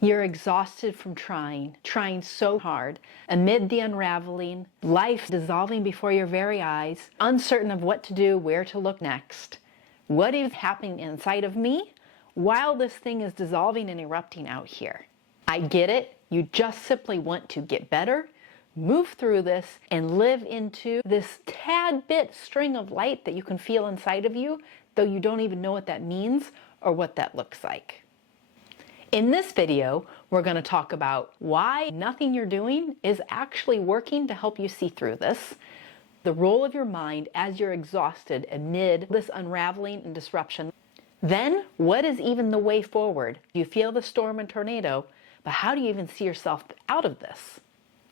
You're exhausted from trying so hard, amid the unraveling, life dissolving before your very eyes, uncertain of what to do, where to look next. What is happening inside of me while this thing is dissolving and erupting out here? I get it. You just simply want to get better, move through this, and live into this tad bit string of light that you can feel inside of you, though you don't even know what that means or what that looks like. In this video, we're going to talk about why nothing you're doing is actually working to help you see through this, the role of your mind as you're exhausted amid this unraveling and disruption. Then, what is even the way forward? You feel the storm and tornado, but how do you even see yourself out of this?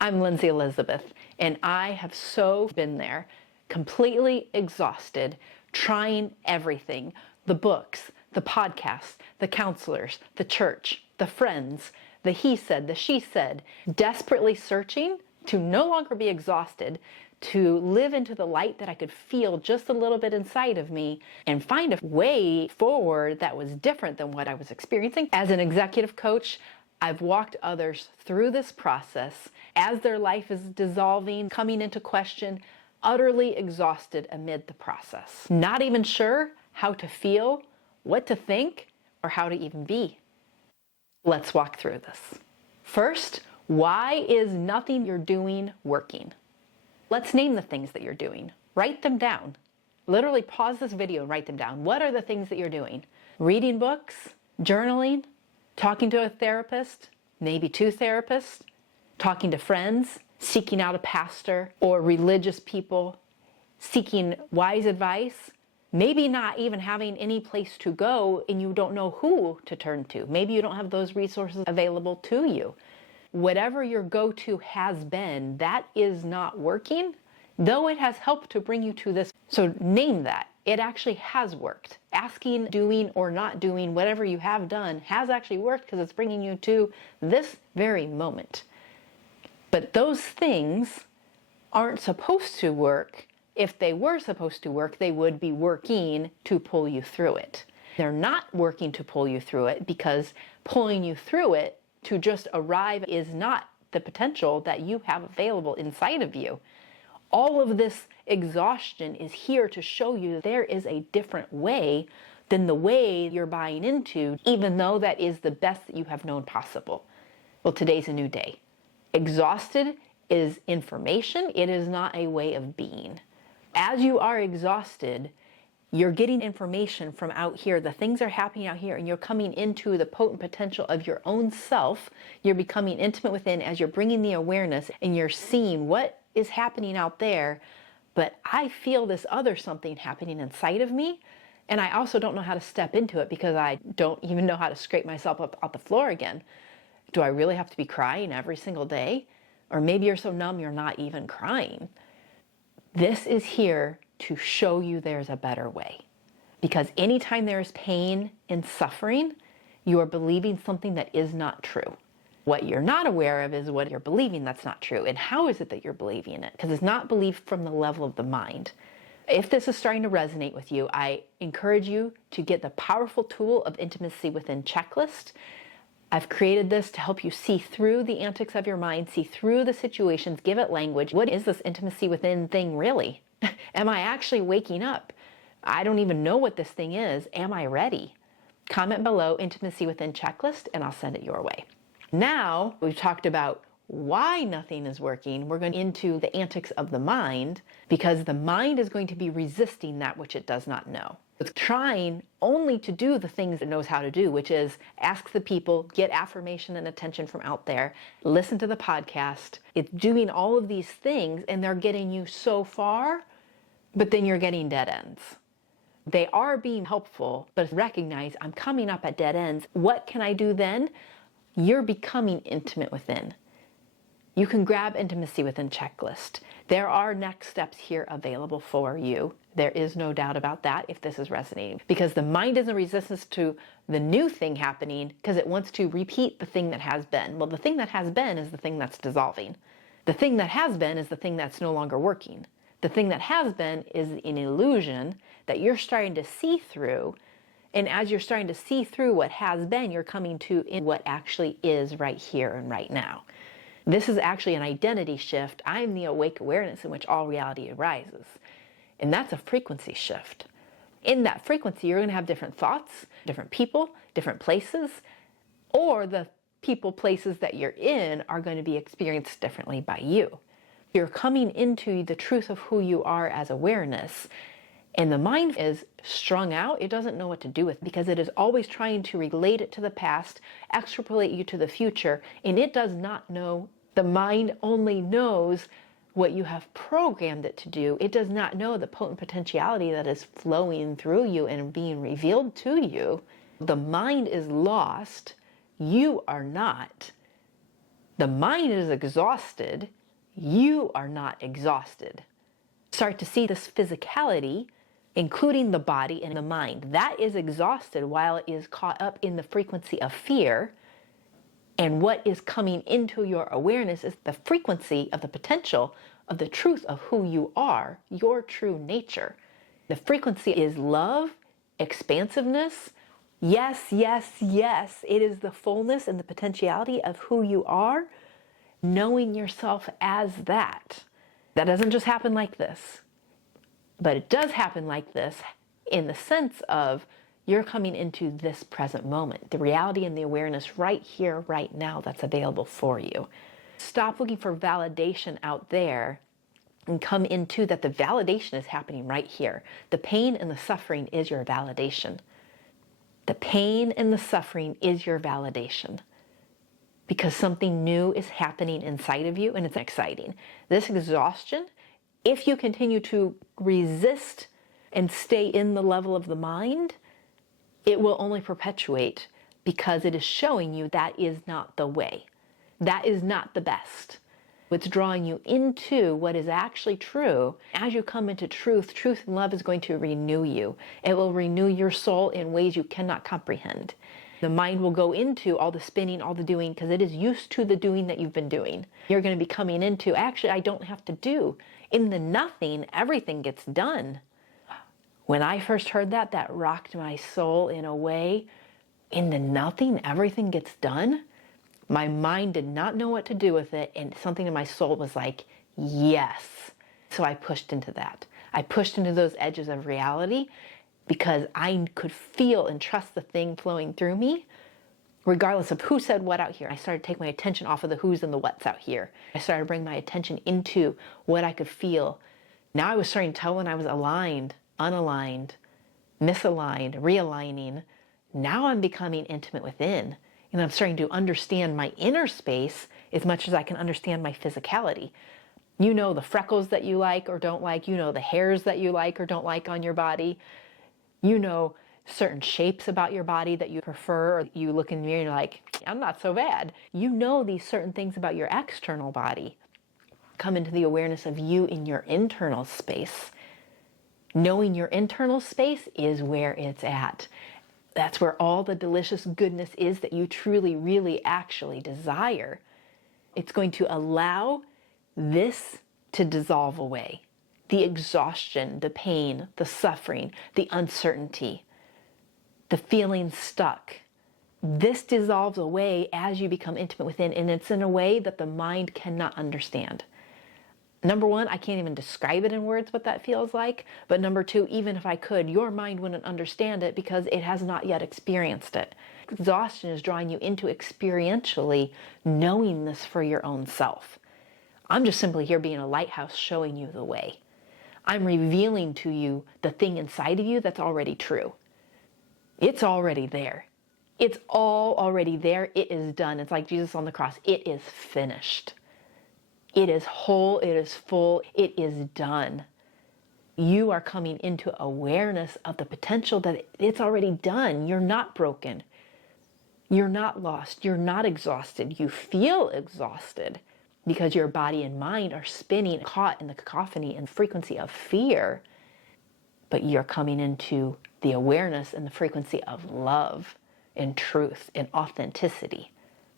I'm Linzy Elizabeth, and I have so been there, completely exhausted, trying everything, the books, the podcasts, the counselors, the church, the friends, the he said, the she said, desperately searching to no longer be exhausted, to live into the light that I could feel just a little bit inside of me and find a way forward that was different than what I was experiencing. As an executive coach, I've walked others through this process as their life is dissolving, coming into question, utterly exhausted amid the process. Not even sure how to feel, what to think, or how to even be. Let's walk through this. First, why is nothing you're doing working? Let's name the things that you're doing. Write them down. Literally pause this video and write them down. What are the things that you're doing? Reading books, journaling, talking to a therapist, maybe two therapists, talking to friends, seeking out a pastor or religious people, seeking wise advice, maybe not even having any place to go and you don't know who to turn to. Maybe you don't have those resources available to you. Whatever your go-to has been, that is not working, though it has helped to bring you to this. So name that. It actually has worked. Asking, doing, or not doing whatever you have done has actually worked because it's bringing you to this very moment. But those things aren't supposed to work. If they were supposed to work, they would be working to pull you through it. They're not working to pull you through it because pulling you through it to just arrive is not the potential that you have available inside of you. All of this exhaustion is here to show you there is a different way than the way you're buying into, even though that is the best that you have known possible. Well, today's a new day. Exhausted is information. It is not a way of being. As you are exhausted, you're getting information from out here. The things are happening out here and you're coming into the potent potential of your own self. You're becoming intimate within as you're bringing the awareness and you're seeing what is happening out there. But I feel this other something happening inside of me. And I also don't know how to step into it because I don't even know how to scrape myself up off the floor again. Do I really have to be crying every single day? Or maybe you're so numb you're not even crying. This is here to show you there's a better way. Because anytime there is pain and suffering, you are believing something that is not true. What you're not aware of is what you're believing that's not true. And how is it that you're believing it? Because it's not believed from the level of the mind. If this is starting to resonate with you, I encourage you to get the powerful tool of Intimacy Within checklist. I've created this to help you see through the antics of your mind, see through the situations, give it language. What is this intimacy within thing really? Am I actually waking up? I don't even know what this thing is. Am I ready? Comment below Intimacy Within checklist and I'll send it your way. Now we've talked about why nothing is working. We're going into the antics of the mind because the mind is going to be resisting that which it does not know. It's trying only to do the things it knows how to do, which is ask the people, get affirmation and attention from out there, listen to the podcast. It's doing all of these things and they're getting you so far, but then you're getting dead ends. They are being helpful, but recognize I'm coming up at dead ends. What can I do then? You're becoming intimate within. You can grab Intimacy Within checklist. There are next steps here available for you. There is no doubt about that if this is resonating. Because the mind is in resistance to the new thing happening because it wants to repeat the thing that has been. Well, the thing that has been is the thing that's dissolving. The thing that has been is the thing that's no longer working. The thing that has been is an illusion that you're starting to see through And as you're starting to see through what has been, you're coming to in what actually is right here and right now. This is actually an identity shift. I'm the awake awareness in which all reality arises. And that's a frequency shift. In that frequency, you're going to have different thoughts, different people, different places, or the people, places that you're in are going to be experienced differently by you. You're coming into the truth of who you are as awareness. And the mind is strung out. It doesn't know what to do with it because it is always trying to relate it to the past, extrapolate you to the future, and it does not know. The mind only knows what you have programmed it to do. It does not know the potent potentiality that is flowing through you and being revealed to you. The mind is lost. You are not. The mind is exhausted. You are not exhausted. Start to see this physicality, including the body and the mind. That is exhausted while it is caught up in the frequency of fear. And what is coming into your awareness is the frequency of the potential of the truth of who you are, your true nature. The frequency is love, expansiveness. Yes, yes, yes. It is the fullness and the potentiality of who you are, knowing yourself as that. That doesn't just happen like this, but it does happen like this in the sense of you're coming into this present moment, the reality and the awareness right here, right now that's available for you. Stop looking for validation out there and come into that the validation is happening right here. The pain and the suffering is your validation. The pain and the suffering is your validation because something new is happening inside of you and it's exciting. This exhaustion, if you continue to resist and stay in the level of the mind, it will only perpetuate because it is showing you that is not the way. That is not the best. It's drawing you into what is actually true. As you come into truth, truth and love is going to renew you. It will renew your soul in ways you cannot comprehend. The mind will go into all the spinning, all the doing, because it is used to the doing that you've been doing. You're going to be coming into, actually, I don't have to do. In the nothing, everything gets done. When I first heard that, that rocked my soul in a way. In the nothing, everything gets done. My mind did not know what to do with it, and something in my soul was like, yes. So I pushed into that. I pushed into those edges of reality because I could feel and trust the thing flowing through me, regardless of who said what out here. I started to take my attention off of the who's and the what's out here. I started to bring my attention into what I could feel. Now I was starting to tell when I was aligned, unaligned, misaligned, realigning. Now I'm becoming intimate within. And I'm starting to understand my inner space as much as I can understand my physicality. You know the freckles that you like or don't like. You know the hairs that you like or don't like on your body. You know certain shapes about your body that you prefer, or you look in the mirror and you're like, I'm not so bad. You know these certain things about your external body. Come into the awareness of you in your internal space. Knowing your internal space is where it's at. That's where all the delicious goodness is that you truly, really, actually desire. It's going to allow this to dissolve away. The exhaustion, the pain, the suffering, the uncertainty, the feeling stuck. This dissolves away as you become intimate within, and it's in a way that the mind cannot understand. Number one, I can't even describe it in words what that feels like. But number two, even if I could, your mind wouldn't understand it because it has not yet experienced it. Exhaustion is drawing you into experientially knowing this for your own self. I'm just simply here being a lighthouse showing you the way. I'm revealing to you the thing inside of you that's already true. It's already there. It's all already there. It is done. It's like Jesus on the cross. It is finished. It is whole, it is full, it is done. You are coming into awareness of the potential that it's already done. You're not broken. You're not lost. You're not exhausted. You feel exhausted because your body and mind are spinning, caught in the cacophony and frequency of fear. But you're coming into the awareness and the frequency of love and truth and authenticity.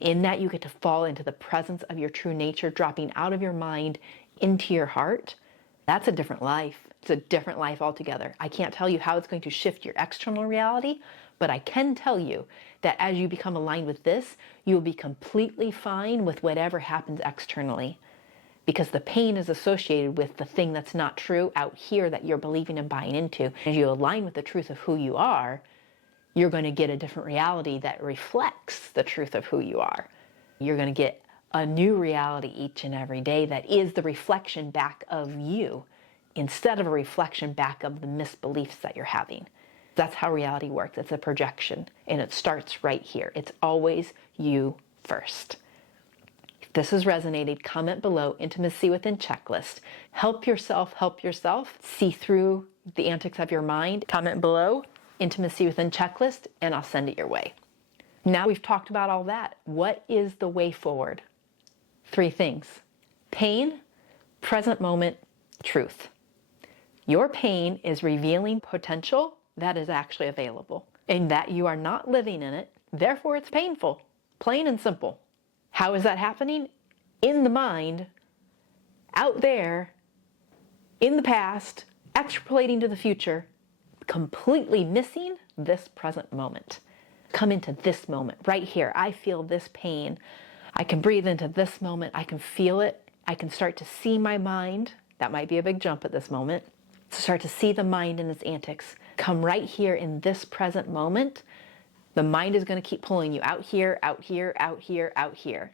In that you get to fall into the presence of your true nature, dropping out of your mind into your heart. That's a different life. It's a different life altogether. I can't tell you how it's going to shift your external reality, But I can tell you that as you become aligned with this, you'll be completely fine with whatever happens externally. Because the pain is associated with the thing that's not true out here that you're believing and buying into. As you align with the truth of who you are, you're going to get a different reality that reflects the truth of who you are. You're going to get a new reality each and every day that is the reflection back of you, instead of a reflection back of the misbeliefs that you're having. That's how reality works. It's a projection, and it starts right here. It's always you first. If this has resonated, comment below, intimacy within checklist. Help yourself see through the antics of your mind. Comment below, intimacy within checklist, and I'll send it your way. Now we've talked about all that. What is the way forward? 3 things: pain, present moment, truth. Your pain is revealing potential that is actually available, and that you are not living in it, therefore it's painful. Plain and simple. How is that happening? In the mind, out there, in the past, extrapolating to the future, completely missing this present moment. Come into this moment, right here. I feel this pain. I can breathe into this moment. I can feel it. I can start to see my mind. That might be a big jump at this moment. Start to see the mind and its antics. Come right here in this present moment. The mind is going to keep pulling you out here, out here, out here, out here.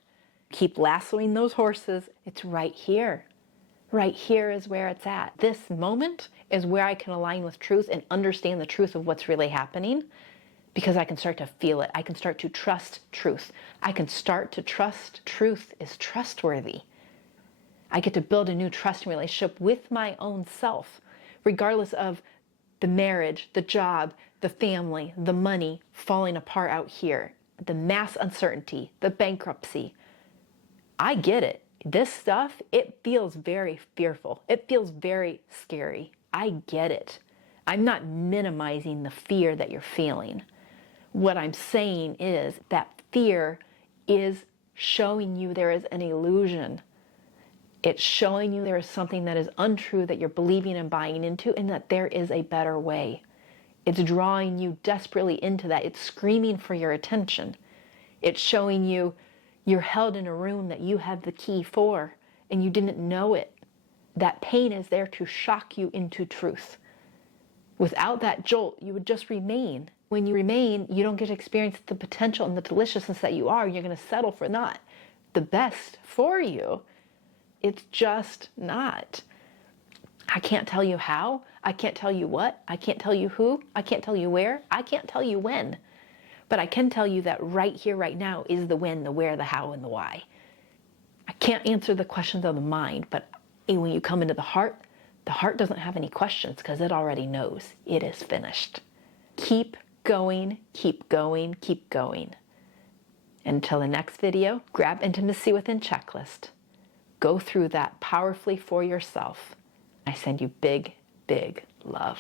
Keep lassoing those horses. It's right here. Right here is where it's at. This moment is where I can align with truth and understand the truth of what's really happening, because I can start to feel it. I can start to trust truth. I can start to trust truth is trustworthy. I get to build a new trusting relationship with my own self, regardless of the marriage, the job, the family, the money falling apart out here, the mass uncertainty, the bankruptcy. I get it. This stuff, it feels very fearful. It feels very scary. I get it. I'm not minimizing the fear that you're feeling. What I'm saying is that fear is showing you there is an illusion. It's showing you there is something that is untrue that you're believing and buying into, and that there is a better way. It's drawing you desperately into that. It's screaming for your attention. It's showing you you're held in a room that you have the key for, and you didn't know it. That pain is there to shock you into truth. Without that jolt, you would just remain. When you remain, you don't get to experience the potential and the deliciousness that you are. You're going to settle for not the best for you. It's just not. I can't tell you how. I can't tell you what. I can't tell you who. I can't tell you where. I can't tell you when. But I can tell you that right here, right now is the when, the where, the how, and the why. I can't answer the questions of the mind, but when you come into the heart doesn't have any questions because it already knows. It is finished. Keep going, keep going, keep going. Until the next video, grab Intimacy Within Checklist. Go through that powerfully for yourself. I send you big, big love.